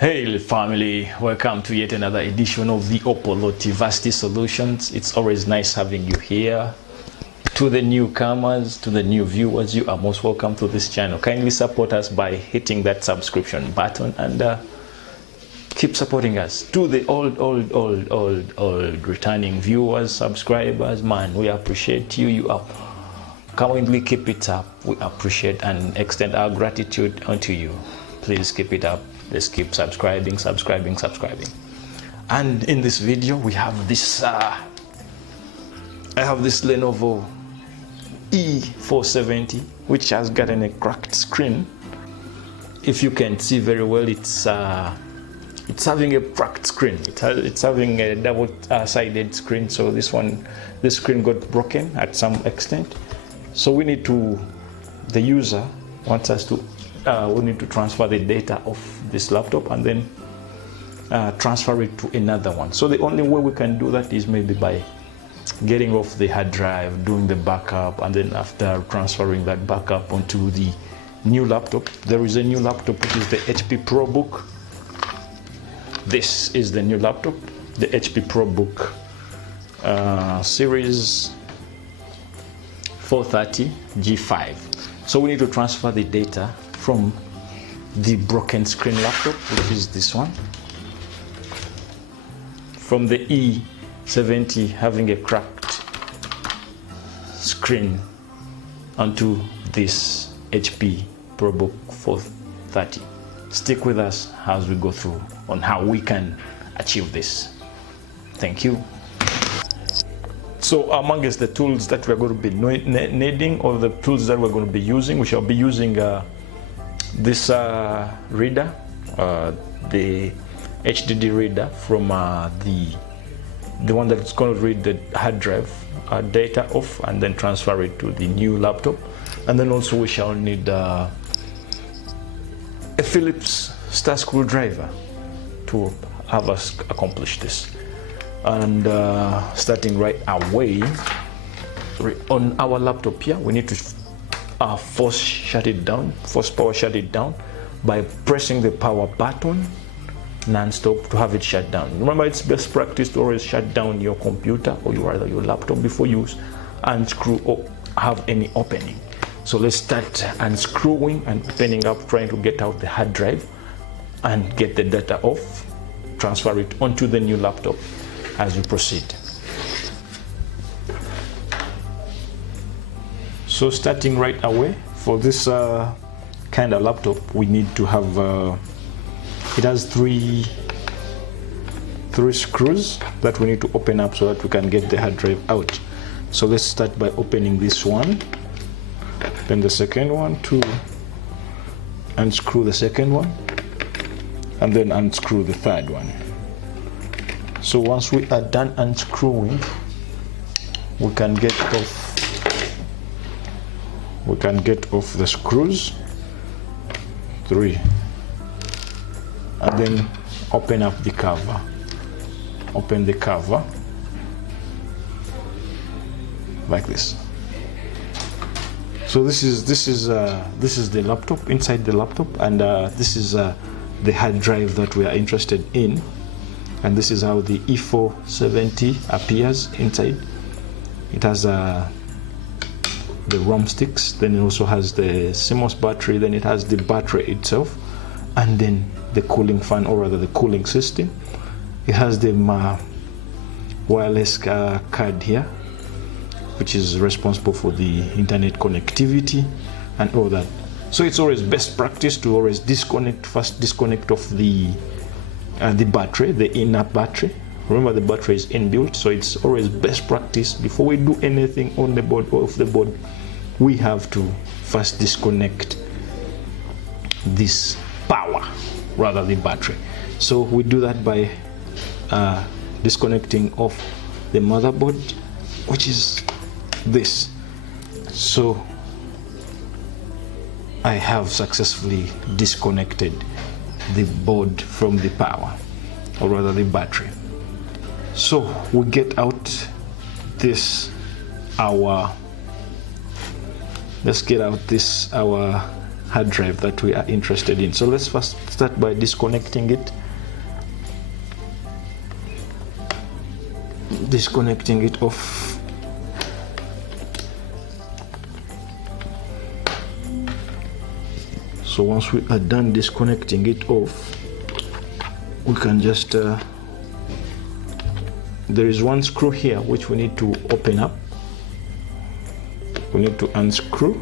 Hey family, welcome to yet another edition of the 𝙏𝙗𝙖𝙣 Solutions. It's always nice having you here. To the newcomers, to the new viewers, you are most welcome to this channel. Kindly support us by hitting that subscription button and keep supporting us. To the old returning viewers, subscribers, man, we appreciate you. You are kindly keep it up. We appreciate and extend our gratitude unto you. Please keep it up. Let's keep subscribing. And in this video we have this I have this Lenovo E470 which has gotten a cracked screen. If you can see very well, it's having a cracked screen. It's having a double-sided screen. So this screen got broken at some extent. So we need to, the user wants us to we need to transfer the data of this laptop and then transfer it to another one. So the only way we can do that is maybe by getting off the hard drive, doing the backup, and then after transferring that backup onto the new laptop. There is a new laptop which is the HP ProBook. This is the new laptop, the HP ProBook series 430 G5. So we need to transfer the data from the broken screen laptop, which is this one, from the E70 having a cracked screen, onto this HP ProBook 430. Stick with us as we go through on how we can achieve this. Thank you. So amongst the tools that we're going to be needing, or the tools that we're going to be using, we shall be using this reader, the HDD reader from the one that's going to read the hard drive data off and then transfer it to the new laptop. And then also we shall need a Phillips star screwdriver to have us accomplish this. And starting right away on our laptop here, we need to force power shut it down by pressing the power button non-stop to have it shut down. Remember, it's best practice to always shut down your computer or your laptop before you unscrew or have any opening. So let's start unscrewing and opening up, trying to get out the hard drive and get the data off, transfer it onto the new laptop as we proceed. So starting right away, for this kind of laptop, we need to have it has three screws that we need to open up so that we can get the hard drive out. So let's start by opening this one, then the second one, to unscrew the second one, and then unscrew the third one. So once we are done unscrewing, we can get off the screws, 3, and then open up the cover. Open the cover like this. So this is the laptop, inside the laptop, and this is the hard drive that we are interested in. And this is how the E470 appears inside. It has the ROM sticks, then it also has the CMOS battery, then it has the battery itself, and then the cooling fan, or rather the cooling system. It has the wireless card here, which is responsible for the internet connectivity and all that. So it's always best practice to always first disconnect off the battery, the inner battery. Remember, the battery is inbuilt, so it's always best practice before we do anything on the board or off the board, we have to first disconnect this power, rather the battery. So we do that by disconnecting off the motherboard, which is this. So I have successfully disconnected the board from the power, or rather the battery. So we get out this let's get out this our hard drive that we are interested in. So let's first start by disconnecting it. Disconnecting it off. So once we are done disconnecting it off, we can just there is one screw here which we need to open up. We need to unscrew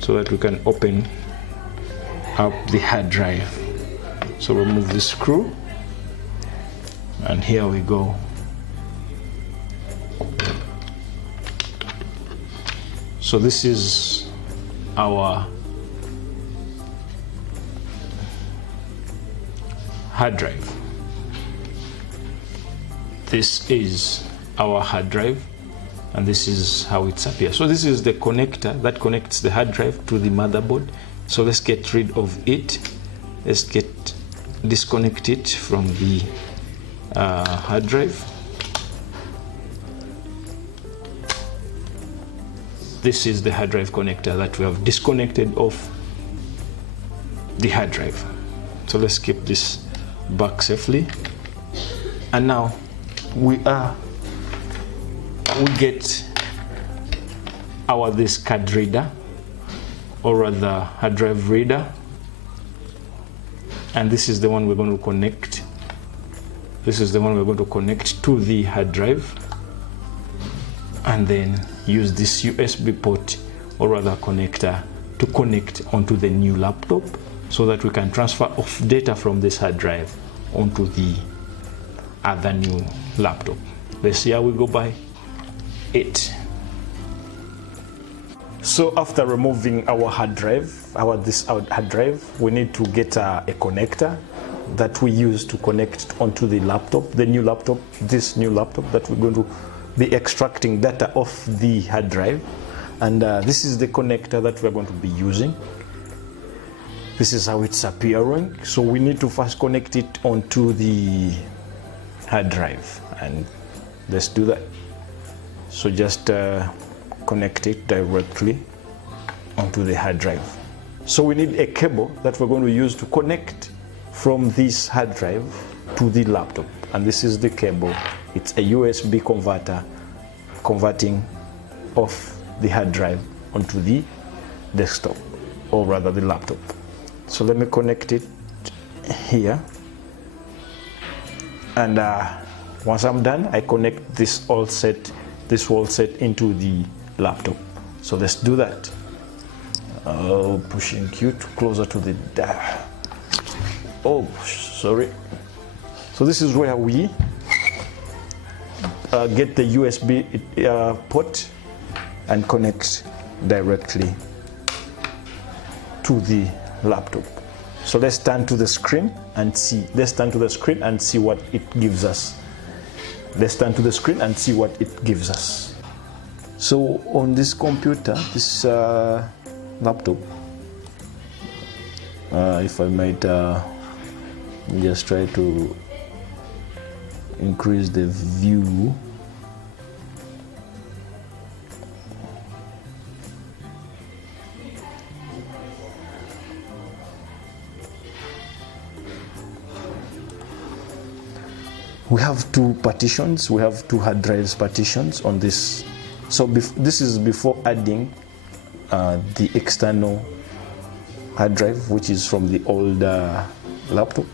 so that we can open up the hard drive. So remove the screw, and here we go. So this is our hard drive. This is our hard drive, and this is how it appears. So this is the connector that connects the hard drive to the motherboard. So let's get rid of it. Let's disconnect it from the hard drive. This is the hard drive connector that we have disconnected off the hard drive. So let's keep this back safely. And now we get this card reader, or rather hard drive reader, and this is the one we're going to connect. This is the one we're going to connect to the hard drive, and then use this USB port, or rather connector, to connect onto the new laptop so that we can transfer off data from this hard drive onto the other new laptop. Let's see how we go by it. So after removing our hard drive, we need to get a connector that we use to connect onto the laptop, this new laptop that we're going to be extracting data off the hard drive. And this is the connector that we're going to be using. This is how it's appearing. So we need to first connect it onto the hard drive, and let's do that. So just connect it directly onto the hard drive. So we need a cable that we're going to use to connect from this hard drive to the laptop, and this is the cable. It's a USB converter converting off the hard drive onto the desktop, or rather the laptop. So let me connect it here, and once I'm done, I connect this wall set into the laptop. So let's do that. Pushing Q closer to the sorry. So this is where we get the USB port and connect directly to the laptop. So let's turn to the screen and see. Let's turn to the screen and see what it gives us. Let's turn to the screen and see what it gives us. So on this computer, this laptop, if I might just try to increase the view. We have two partitions. We have two hard drives partitions on this. So this is before adding the external hard drive, which is from the old laptop.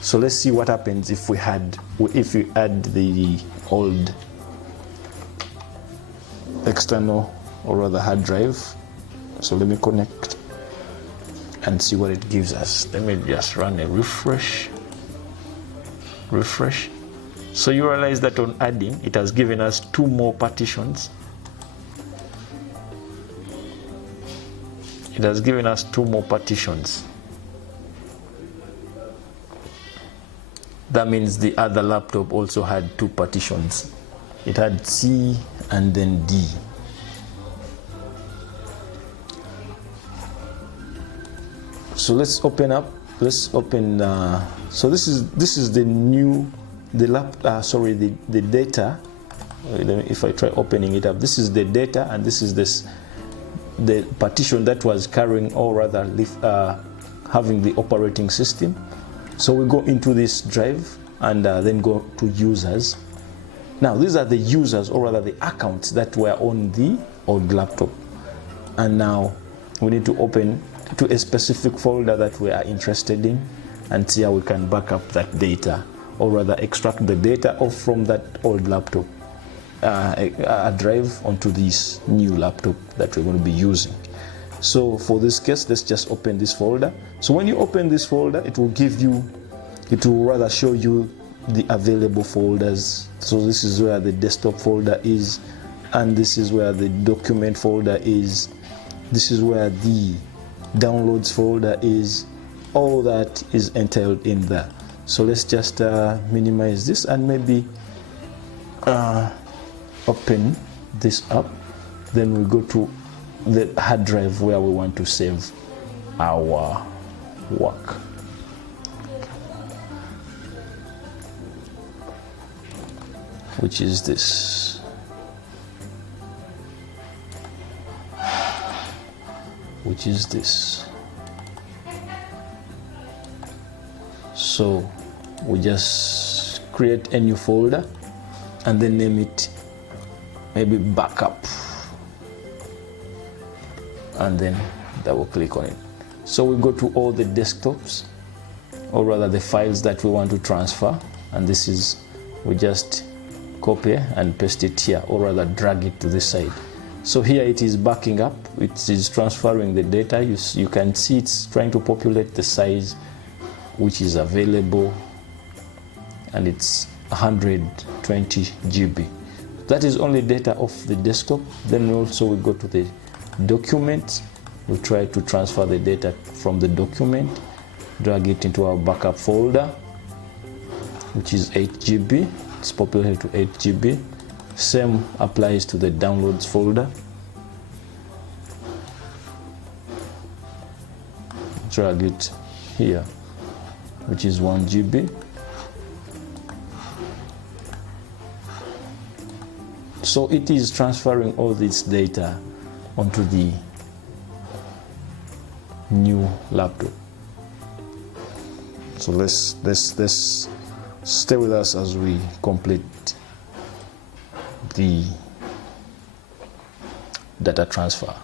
So let's see what happens if we add the old external, or rather hard drive. So let me connect and see what it gives us. Let me just run a refresh. So you realize that on adding, it has given us two more partitions. It has given us two more partitions. That means the other laptop also had two partitions. It had C and then D. So let's open up. Let's open. So this is the new, the data. If I try opening it up, this is the data, and this is this the partition that was carrying, or rather having the operating system. So we go into this drive and then go to users. Now these are the users, or rather the accounts that were on the old laptop, and now we need to open to a specific folder that we are interested in and see how we can back up that data, or rather extract the data off from that old laptop a drive onto this new laptop that we're going to be using. So for this case, let's just open this folder. So when you open this folder, it will rather show you the available folders. So this is where the desktop folder is, and this is where the document folder is, this is where the downloads folder is. All that is entailed in there. So let's just minimize this and maybe open this up. Then we go to the hard drive where we want to save our work. Which is this. Which is this. So we just create a new folder and then name it maybe backup, and then double click on it. So we go to all the desktops, or rather the files that we want to transfer, and this is, we just copy and paste it here, or rather drag it to the side. So here it is backing up, it is transferring the data. You can see it's trying to populate the size which is available, and it's 120 GB. That is only data off the desktop. Then also we go to the document. We try to transfer the data from the document, drag it into our backup folder, which is 8 GB. It's populated to 8 GB. Same applies to the downloads folder. Drag it here, which is 1 GB. So it is transferring all this data onto the new laptop. So let's stay with us as we complete the data transfer.